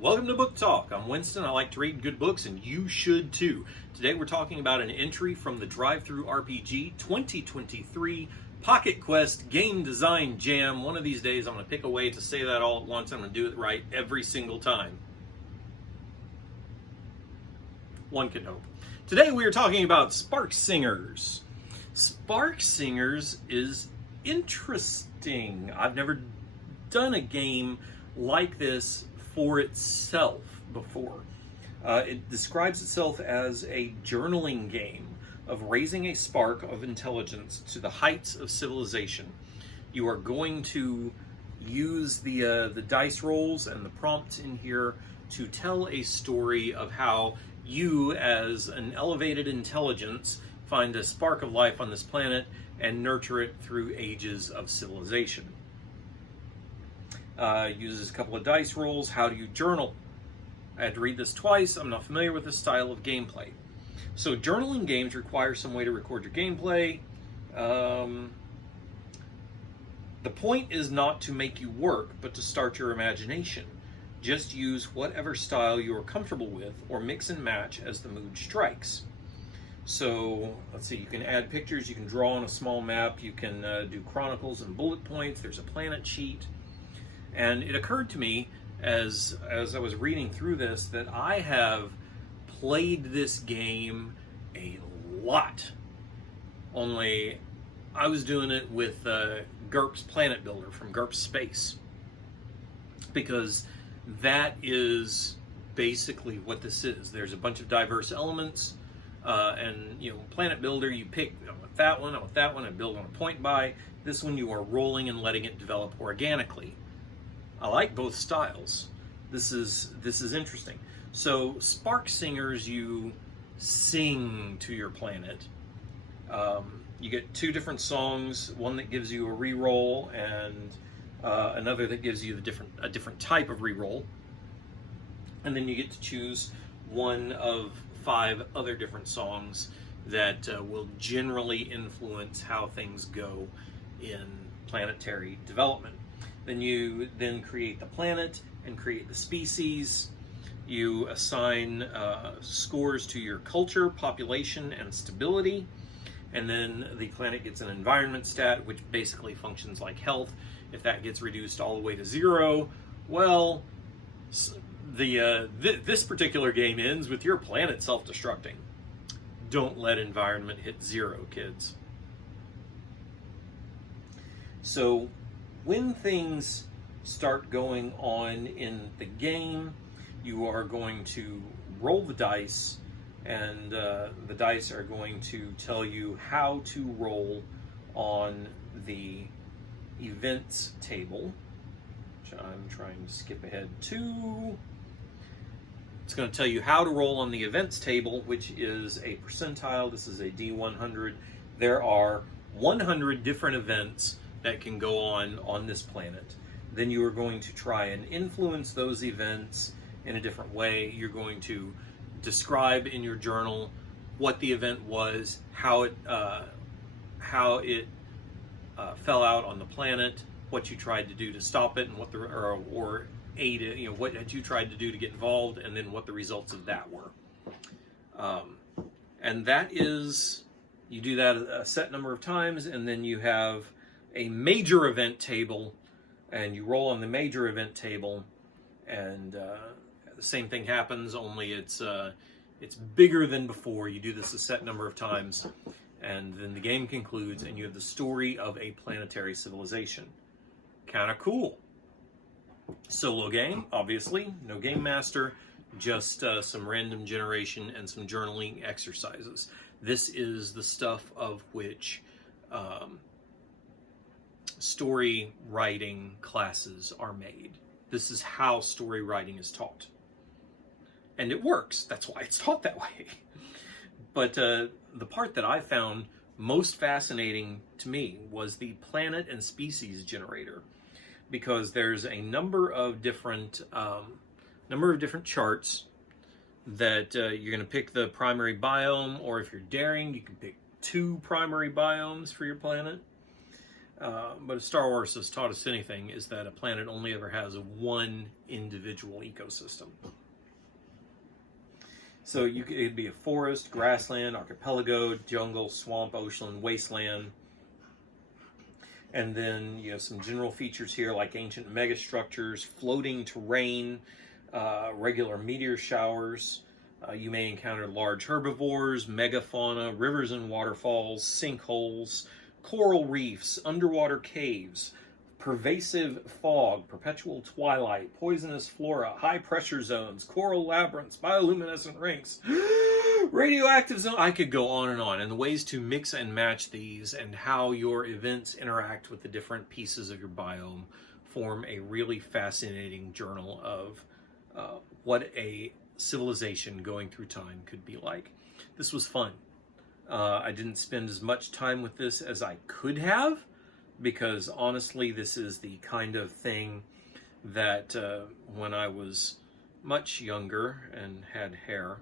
Welcome to Book Talk. I'm Winston. I like to read good books, and you should too. Today we're talking about an entry from the DriveThru RPG 2023 Pocket Quest Game Design Jam. One of these days I'm going to pick a way to say that all at once. I'm going to do it right every single time. One can hope. Today we are talking about Sparksingers. Sparksingers is interesting. I've never done a game like this for itself before. It describes itself as a journaling game of raising a spark of intelligence to the heights of civilization. You are going to use the dice rolls and the prompts in here to tell a story of how you, as an elevated intelligence, find a spark of life on this planet and nurture it through ages of civilization. Uses a couple of dice rolls. How do you journal? I had to read this twice. I'm not familiar with this style of gameplay. So journaling games require some way to record your gameplay. The point is not to make you work, but to start your imagination. Just use whatever style you are comfortable with or mix and match as the mood strikes. So let's see, you can add pictures, you can draw on a small map, you can do chronicles and bullet points. There's a planet sheet. And it occurred to me as I was reading through this that I have played this game a lot. Only I was doing it with GURPS Planet Builder from GURPS Space. Because that is basically what this is. There's a bunch of diverse elements. And, Planet Builder, you pick, I want that one, I build on a point buy. This one you are rolling and letting it develop organically. I like both styles. This is interesting. So Sparksingers, you sing to your planet. You get two different songs, one that gives you a reroll and another that gives you a different type of reroll. And then you get to choose one of 5 other different songs that will generally influence how things go in planetary development. Then you create the planet and create the species. You assign scores to your culture, population, and stability. And then the planet gets an environment stat, which basically functions like health. If that gets reduced all the way to 0, well, this particular game ends with your planet self-destructing. Don't let environment hit 0, kids. So when things start going on in the game, you are going to roll the dice, and the dice are going to tell you how to roll on the events table, which I'm trying to skip ahead to. It's going to tell you how to roll on the events table, which is a percentile. This is a D100. There are 100 different events that can go on this planet. Then you are going to try and influence those events in a different way. You're going to describe in your journal what the event was, how it fell out on the planet, what you tried to do to stop it, and what or aid it. What had you tried to do to get involved, and then what the results of that were. And that is, you do that a set number of times, and then you have a major event table, and you roll on the major event table, and the same thing happens, only it's bigger than before. You do this a set number of times, and then the game concludes, and you have the story of a planetary civilization. Kind of cool. Solo game, obviously, no game master, just some random generation and some journaling exercises. This is the stuff of which story writing classes are made. This is how story writing is taught. And it works. That's why it's taught that way. But the part that I found most fascinating to me was the planet and species generator, because there's a number of different charts that you're going to pick the primary biome, or if you're daring, you can pick 2 primary biomes for your planet. But if Star Wars has taught us anything, is that a planet only ever has one individual ecosystem. So it'd be a forest, grassland, archipelago, jungle, swamp, ocean, wasteland. And then you have some general features here like ancient megastructures, floating terrain, regular meteor showers. You may encounter large herbivores, megafauna, rivers and waterfalls, sinkholes, coral reefs, underwater caves, pervasive fog, perpetual twilight, poisonous flora, high-pressure zones, coral labyrinths, bioluminescent rings, radioactive zone. I could go on, and the ways to mix and match these and how your events interact with the different pieces of your biome form a really fascinating journal of what a civilization going through time could be like. This was fun. I didn't spend as much time with this as I could have, because honestly, this is the kind of thing that when I was much younger and had hair,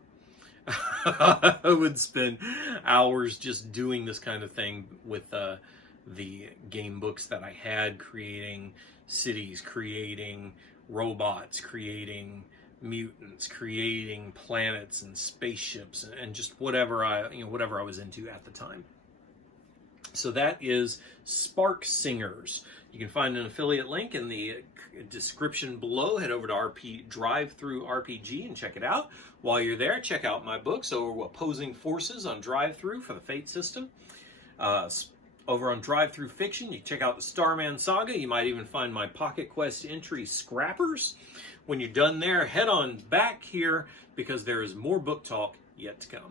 I would spend hours just doing this kind of thing with the game books that I had, creating cities, creating robots, creating mutants, creating planets and spaceships, and just whatever I was into at the time. So that is Sparksingers. You can find an affiliate link in the description below. Head over to DriveThru RPG and check it out. While you're there, check out my books over Opposing Forces on DriveThru for the Fate system. Over on DriveThru Fiction, you check out the Starman Saga. You might even find my Pocket Quest entry Scrappers. When you're done there, head on back here because there is more book talk yet to come.